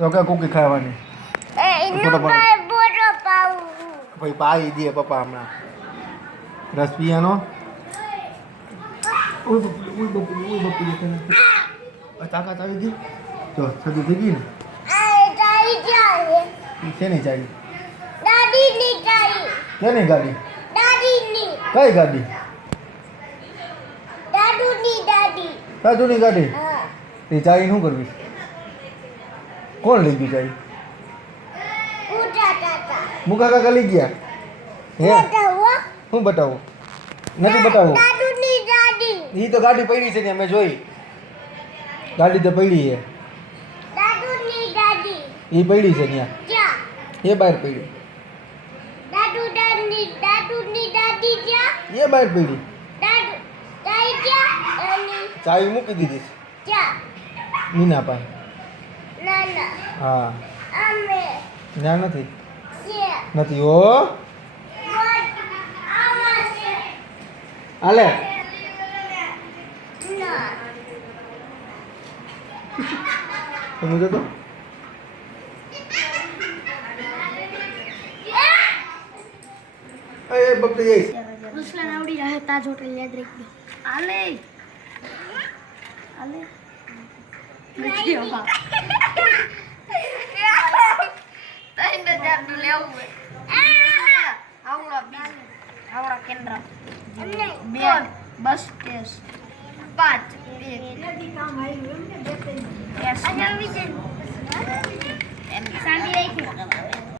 તો કે કુકી ખાવાની ભાઈ પાઈ દે પપ્પા હમણાં રસ પિયાનો તાકાત આવી ગઈ જો સદી થઈ ગઈ ને શેની ચાલી કેની ગાડી કઈ ગાડી દાદુની ગાડી એ ચાવી શું કરવી કોણ લઈ ગયું ચાવી મુકા કાકા લઈ ગયા હે શું બતાવું નથી બતાવું એ તો ગાડી પડી છે ને અમે જોઈ ગાડી તો પડી છે એ પડી છે ત્યાં એ બહાર પડી એ બહાર પડી ચાવી મૂકી દીધી મીના પાસે હા ના નથી નથી ઓ હાલે સમજો તો એ બપટી જઈશ રૂસલાન આવડી રહે તાજ હોટલ યાદ રાખજો આલે આલે દેખ્યો બા તઈને જાડું લેવું આવડા બીજ આવડા કેન્દ્ર બે બસ કેસ 5 નદી કામ આવ્યું એમને દેતે અજા વિજય સાંડી રાખી